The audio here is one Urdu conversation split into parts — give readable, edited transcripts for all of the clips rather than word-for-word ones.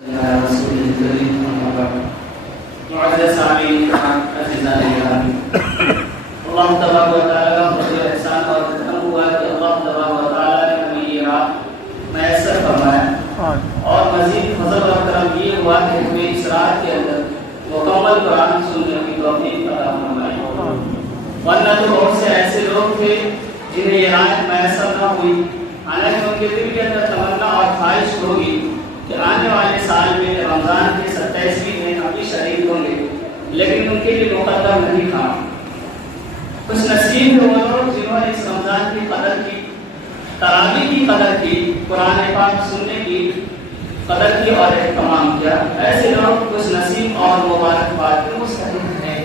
رسول الكريم أما بعد معزز سامعین عزیزان گرامی اللہ تبارک و تعالی کا بڑا احسان اور کرم ہوا کہ اللہ تبارک و تعالی نے ہمیں یہ رات میسر فرمایا اور مزید فضل اور کرم یہ ہوا کہ ہمیں اس رات کے اندر مکمل قرآن سننے کی توفیق عطا فرمائی، ورنہ تو بہت سے ایسے لوگ تھے جنہیں یہ رات میسر نہ ہوئی، حالانکہ ان کے دل کے اندر تمنا اور خواہش ہوگی کہ آنے والے سال میں رمضان کے 27ویں دن ابھی شریک ہوں گے، لیکن ان کے لیے مقدر نہیں تھا۔ کچھ نصیب وہ لوگ جنہوں نے اس رمضان کی قدر کی، تراویح کی قدر کی، قرآن پاک سننے کی قدر کی اور اہتمام کیا، ایسے لوگ کچھ نصیب اور مبارکباد کے مستحق ہیں۔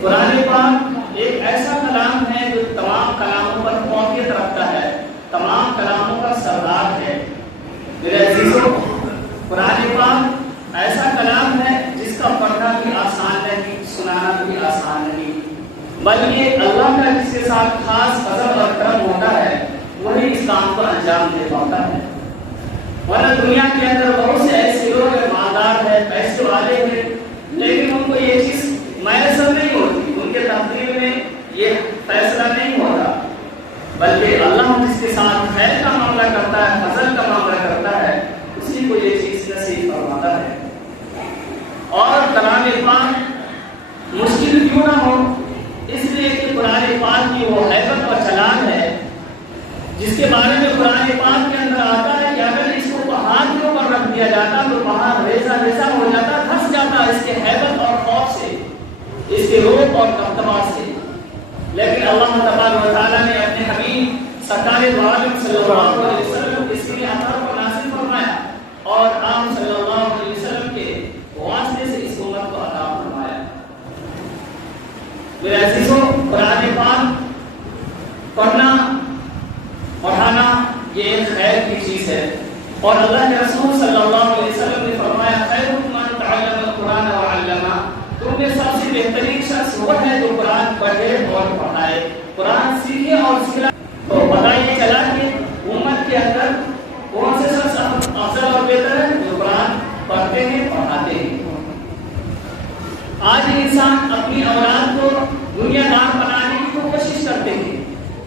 قرآن پاک ایک ایسا کلام ہے جو تمام کلاموں پر فوقیت رکھتا ہے، تمام کلاموں کا سردار ہے۔ میرے عزیزوں، قرآن پاک ایسا کلام ہے جس کا پڑھنا بھی آسان نہیں، سنانا بھی آسان نہیں، بلکہ اللہ کا جس کے ساتھ خاص فضل اور کرم ہوتا ہے وہی اس کام کو انجام دے پاتا ہے۔ ورنہ دنیا کے اندر بہت سے ایسے لوگ ہیں، مالدار ہیں، پیسے والے ہیں، لیکن ان کو یہ چیز میسر نہیں ہوتی، ان کے تقدیر میں یہ فیصلہ نہیں ہوتا، بلکہ اللہ جس کے ساتھ خیر کا معاملہ کرتا ہے، فضل کا معاملہ کرتا ہے، اسی کو یہ چیز نصیب فرماتا ہے۔ اور کلام پاک مشکل کیوں نہ ہو، اس لیے کہ قرآن پاک کی وہ حیبت اور جلال ہے جس کے بارے میں قرآن پاک کے اندر آتا ہے کہ اگر اس کو پہاڑ کے اوپر رکھ دیا جاتا تو پہاڑ ریزہ ریزہ ہو جاتا، دھس جاتا اس کے حیبت اور خوف سے، اس کے روب اور دبدبا سے۔ لیکن اللہ تبارک و تعالیٰ نے اپنے حبیب سرکار دو عالم صلی اللہ علیہ وسلم اس کے اثر کو نازل فرمایا اور آپ صلی اللہ علیہ وسلم کے واسطے سے اس امت کو عطا فرمایا۔ میرے عزیزوں، قرآن پاک پڑھنا پڑھانا یہ ایک خیر کی چیز ہے، اور اللہ کے رسول صلی اللہ علیہ وسلم نے فرمایا خیرکم من تعلم القرآن وعلمہ، تم میں سب سے بہترین شخص وہ ہے جو قرآن پڑھے اور پڑھائے، قرآن سیکھے اور سکھائے۔ تو پتہ یہ چلا کہ امت کے اندر کون سے شخص افضل اور بہتر ہے؟ جو قرآن پڑھتے ہیں، پڑھاتے ہیں۔ آج انسان اپنی اولاد کو دنیا دار بنانے کی کوشش کرتے ہیں،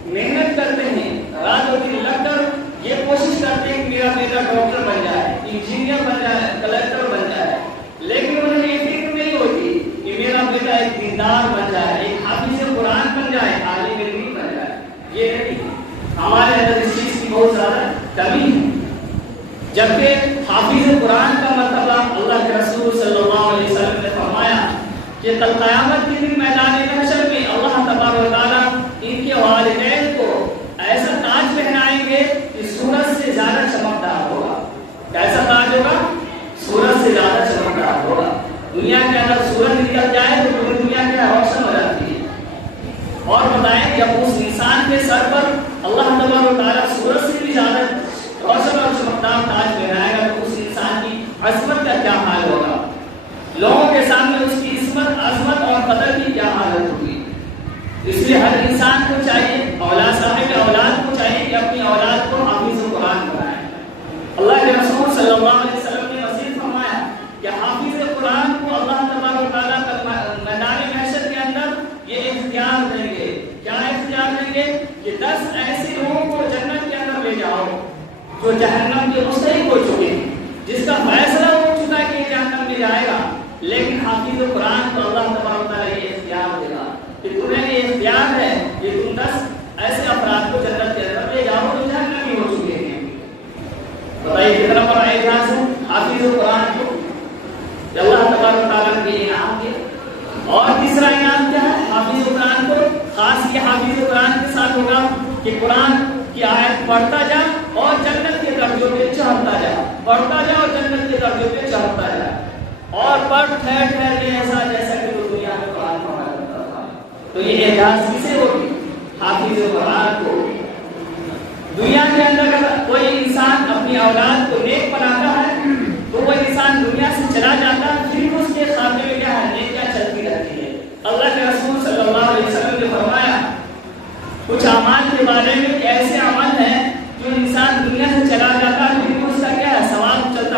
محنت کرتے ہیں، رات و دن لگ کر یہ کوشش کرتے ہیں کہ میرا بیٹا ڈاکٹر بن جائے، انجینئر بن جائے، کلکٹر بن جائے، لیکن انہیں یہ فکر نہیں ہوتی کہ میرا بیٹا ایک دیندار بن جائے، ایک حافظ قرآن بن جائے، عالم علم بن جائے۔ یہ نہیں، ہمارے اندر اس چیز کی بہت زیادہ کمی ہے، جبکہ حافظ قرآن کا مرتبہ اللہ کے رسول صلی اللہ علیہ وسلم نے فرمایا کہ کل قیامت کے دن میدان محشر میں اللہ تبارک و تعالیٰ ان کے والدین کو ایسا تاج پہنائیں گے کہ سورج سے زیادہ چمکدار ہوگا۔ کیسا تاج ہوگا؟ سورج سے زیادہ چمکدار ہوگا۔ دنیا کے اندر سورج نکل جائے تو پوری دنیا کی روشن ہو جاتی ہے، اور بتائیں کہ اب اس انسان کے سر پر اللہ تبارک و تعالیٰ سورج سے بھی زیادہ روشن اور چمکدار تاج پہنائے گا تو اس انسان کی عظمت کا کیا حال ہوگا، لوگوں کے سامنے اس کی عظمت اور قدر کی کیا حالت ہوگی۔ اس لیے ہر انسان کو چاہیے، اولاد صاحب اولاد کو چاہیے کہ اپنی اولاد کو حافظ قرآن بنائے۔ اللہ کے رسول صلی اللہ علیہ وسلم نے مزید فرمایا کہ حافظ قرآن کو اللہ تبارک و تعالیٰ میدان محشر کے اندر یہ اختیار دیں گے۔ کیا اختیار دیں گے؟ کہ 10 ایسے لوگوں کو جنت کے اندر لے جاؤ جو جہنم کے مستحق ہو چکے ہیں، جس کا فیصلہ ہو چکا ہے کہ جہنم میں جائے گا، لیکن حافظ قرآن کو اللہ تبارک و تعالیٰ یہ اختیار دے گا کہ تمہیں یہ اختیار ہے کہ تم 10 ایسے افراد کو جنت کے اندر لے جاؤ جو جہنمی ہو چکے ہیں۔ بتائیے کتنا بڑا اعزاز ہے حافظ قرآن کو کہ اللہ تبارک و تعالیٰ نے انعام دیا۔ اور تیسرا انعام کیا ہے حافظ قرآن کو؟ خاص یہ حافظ قرآن کے ساتھ ہوگا کہ قرآن کی آیت پڑھتا جا اور جنت کے درجوں پہ چڑھتا جا، پڑھتا جا اور جنت کے درجوں پہ چڑھتا جا، اور پڑھ ٹھہر ٹھہر کے ایسا جیسا کہ وہ دنیا میں قرآن پڑھا کرتا تھا۔ تو یہ اعزاز کسے ہوگی؟ حافظ قرآن کو۔ دنیا کے اندر اگر کوئی انسان اپنی اولاد کو نیک بناتا ہے تو وہ انسان دنیا سے چلا جاتا ہے، پھر اس کے خاتے میں کیا ہے؟ نیکیاں چلتی رہتی ہے۔ اللہ کے رسول صلی اللہ علیہ وسلم نے فرمایا کچھ اعمال کے بارے میں کہ ایسے عمل ہیں جو انسان دنیا سے چلا جاتا ہے، پھر اس کا کیا ہے؟ ثواب چلتا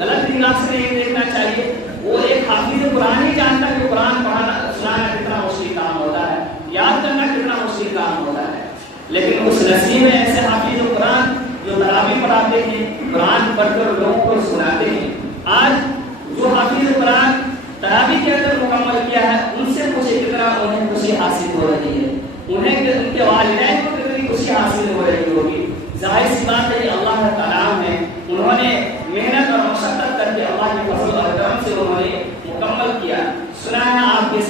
غلط نگاہ سے نہیں دیکھنا چاہیے. وہ ایک حافظ قرآن ہی جانتا ہے کہ قرآن پڑھانا سنانا کتنا مشکل کام ہوتا ہے, یاد کرنا کتنا مشکل کام ہوتا ہے. لیکن اس نصیب میں ایسے حافظ قرآن جو تراویح پڑھاتے ہیں, قرآن پڑھ کر لوگوں کو سناتے ہیں. آج جو حافظ قرآن تراویح کے اندر مکمل کیا ہے, ان سے مجھے کتنا انہیں خوشی حاصل ہو رہی ہے, انہیں ان کے والدین کو کتنی خوشی حاصل ہو رہی ہوگی. ظاہر سی بات ہے, اللہ کا کلام ہے, انہوں نے محنت اور مشقت کر کے اللہ کے فضل اور کرم سے انہوں نے مکمل کیا, سنایا, آپ کے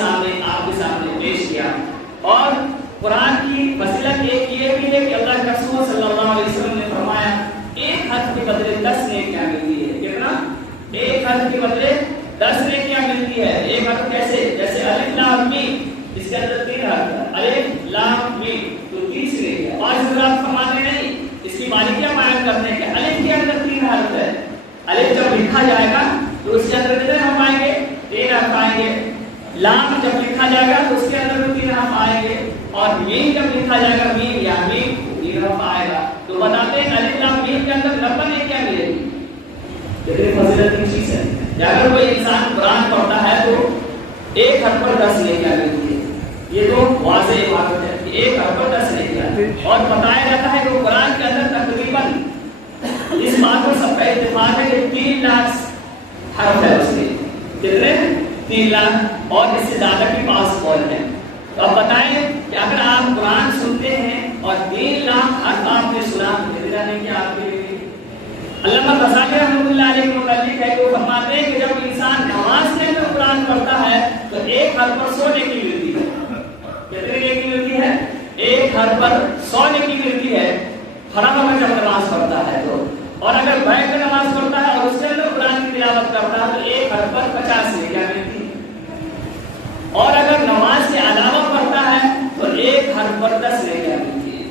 سامنے پیش کیا. اور قرآن کی فضیلت ایک یہ بھی ہے کہ اللہ کے رسول صلی اللہ علیہ وسلم نے فرمایا ایک حرف کے بدلے 10 نیکیاں ملتی ہے. کتنا؟ ایک حرف کے بدلے 10 نیکیاں ملتی ہے. ایک حرف کیسے؟ جیسے الف لام میم, اس کے اندر 3 حرف ہے, الف لام میم, تو 30 نیکیاں. اور حضرات فرماتے نہیں, اس کی باریکیاں بیان کرتے ہیں کہ الف کے اندر 3 حرف ہے. الف جب لکھا جائے گا تو اس کے اندر کتنے حرف آئیں گے؟ 3 حرف آئیں گے. لام جب لکھا جائے گا تو اس کے اندر 3 حرف آئیں گے. اور میم جب لکھا جائے گا, میم یا میم, 3 حرف آئے گا. تو بتاتے ہیں الف لام میم کے اندر 90 نیکیاں ملے گی. کتنی فضیلت کی چیز ہے. اگر کوئی انسان قرآن پڑھتا ہے تو ایک حرف پر 10 نیکیاں ملتی ہے. یہ تو واضح بات ہے کہ ایک حرف پر 10 نیکیاں. اور بتایا جاتا ہے کہ قرآن کے اندر تقریباً اس بات پر سب کا اتفاق ہے کہ 3 لاکھ حرف ہے اس کے. کتنے؟ 3 لاکھ, اور اس سے زیادہ کی پاس قول ہے. تو اب بتائیں کہ اگر آپ قرآن سنتے ہیں اور 3 لاکھ حرف آپ نے سنا تو کتنے جانے کی آپ کے لیے. علامہ غزالی رحمۃ اللہ علیہ کے متعلق ہے کہ وہ فرماتے ہیں کہ جب انسان نماز کے اندر قرآن پڑھتا ہے تو ایک حرف پر 100 نیکی ملتی ہے. کتنی نیکی ملتی ہے؟ ایک حرف پر 100 نیکی ملتی ہے. حرم میں جب نماز پڑھتا ہے تو, اور اگر بیٹھ کر نماز پڑھتا ہے اور اس کے اندر قرآن کی تلاوت کرتا ہے تو ایک حرف پر 50 نیکیاں ملتی ہے. اور اگر نماز کے علاوہ پڑھتا ہے تو ایک حرف پر 10 نیکیاں ملتی ہے.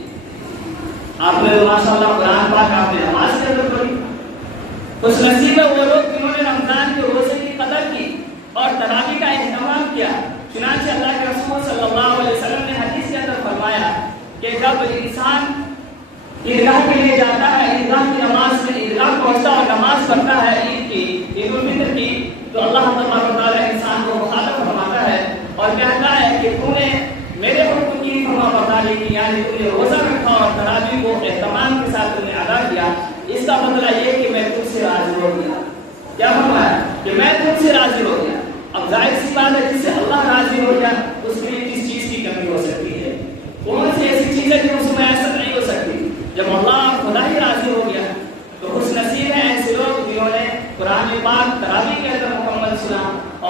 آپ نے ماشاءاللہ قرآن پاک آپ نے نماز کے اندر پڑھی. خوش نصیب ہے وہ لوگ جنہوں نے رمضان کے روزے کی قدر کی اور تراویح کا اہتمام کیا. چنانچہ اللہ کے رسول صلی اللہ علیہ وسلم نے حدیث کے اندر فرمایا کہ جب انسان عیدگاہ کے لیے جاتا ہے, عیدگاہ کی نماز میں عیدگاہ پہنچتا اور نماز پڑھتا ہے عید کی, عید الفطر کی, تو اللہ تبارک و تعالیٰ انسان کو مخاطب فرماتا ہے اور کہتا ہے کہ تو نے میرے حکم کی فرما برداری کی, یعنی تو نے روزہ رکھا اور تراویح کو اہتمام کے ساتھ تم نے ادا کیا. اس کا بدلہ یہ کہ میں تم سے راضی ہو گیا. کیا فرمایا؟ کہ میں تم سے راضی ہو گیا. اب ظاہر سی بات ہے جس سے اللہ راضی ہو گیا اس کے لیے کس چیز کی کمی ہو سکتی ہے؟ کون سی ایسی چیز ہے جو اس میں ایسا نہیں ہو سکتی؟ جب اللہ خدا ہی راضی ہو گیا تو خوش نصیب ہیں ایسے لوگ جنہوں نے قرآن پاک تراویح کے اندر مکمل سنا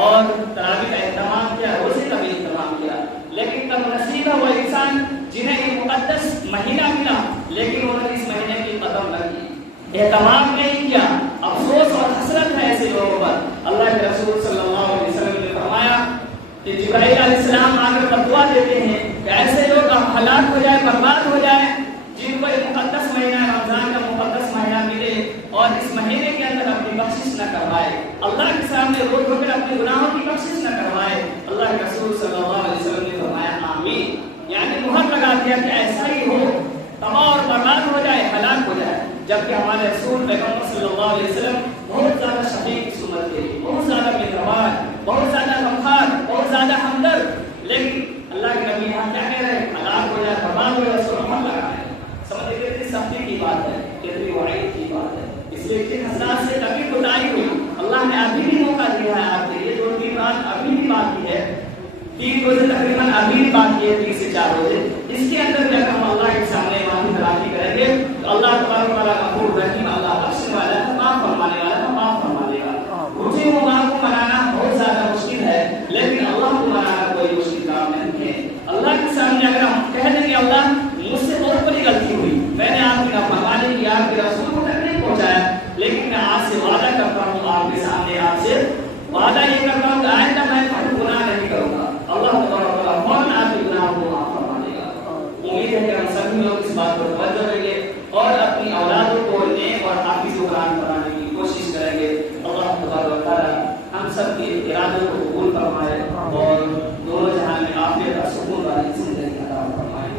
اور تراویح کا اہتمام کیا, روزے کا بھی اہتمام کیا. لیکن کم نصیب ہے وہ انسان جنہیں یہ مقدس مہینہ ملا لیکن انہوں نے اس مہینے کی قدر نہ کی, اہتمام نہیں کیا. افسوس اور حسرت ہے ایسے لوگوں پر. اللہ کے رسول صلی اللہ علیہ وسلم نے فرمایا کہ جبرائیل علیہ السلام آ کر فتویٰ دیتے ہیں کہ ایسے لوگ اب ہلاک ہو جائے, برباد ہو جائے جن کو ایک مقدس مہینہ رمضان کا مقدس مہینہ ملے اور اس مہینے کے اندر اپنی بخشش نہ کروائے, اللہ کے سامنے رو رو کر اپنے گناہوں کی بخشش نہ کروائے. اللہ کے رسول صلی اللہ علیہ وسلم نے فرمایا آمین, یعنی مہر لگا دیا کہ ایسا ہی ہو, تباہ اور برباد ہو جائے, ہلاک ہو جائے. جبکہ ہمارے رسول پیغمبر صلی اللہ علیہ وسلم بہت زیادہ شفیق کی صورت تھے, بہت زیادہ مہربان, بہت زیادہ غمخوار, بہت زیادہ ہمدرد. لیکن اللہ کے نبی یہاں کیا کہہ رہے ہیں؟ ہلاک ہو جائے, برباد ہو جائے, اس کو مہر لگا ہے. سمجھ کتنی سختی کی بات ہے, کتنی وعید کی بات ہے. اس لیے جن حضرات سے کبھی کوتاہی ہوئی اللہ نے ابھی بھی موقع دیا ہے آپ کے لیے. 2-3 رات ابھی بھی باقی ہے, 3 روزے تقریباً ابھی بھی باقی ہے, 3 سے 4 روزے. اس کے اندر جب ہم اللہ کے سامنے معافی تلافی کریں گے تو اللہ تبارک و تعالیٰ غفور رحیم, اللہ بخشنے والا ہے, معاف فرمانے والا ہے, معاف فرما دے گا. روزے مبارک کو منانا بہت زیادہ مشکل ہے لیکن اللہ کو منانا کوئی مشکل کام نہیں ہے. اللہ کے سامنے اگر ہم کہہ دیں گے اللہ مجھ سے بہت بڑی غلطی ہوئی, میں نے آپ کی نافرمانی کی, آپ کے رسول کو تک نہیں پہنچایا, لیکن میں آج سے وعدہ کرتا ہوں آپ کے سامنے, آپ سے وعدہ یہ کرتا ہوں کہ آئندہ میں کوئی گناہ نہیں کروں گا. اللہ تبارک و تعالیٰ فوراً آپ کے گناہوں کو معاف فرما دے گا. امید ہے کہ ہم سبھی لوگ اس بات پر توجہ دیں گے اور اپنی اولادوں کو نیک اور حافظ قرآن بنانے کی کوشش کریں گے. اللہ تبارک و تعالیٰ ہم سب کے ارادوں کو قبول فرمائے اور دونوں جہان میں عافیت اور سکون والی زندگی عطا فرمائے.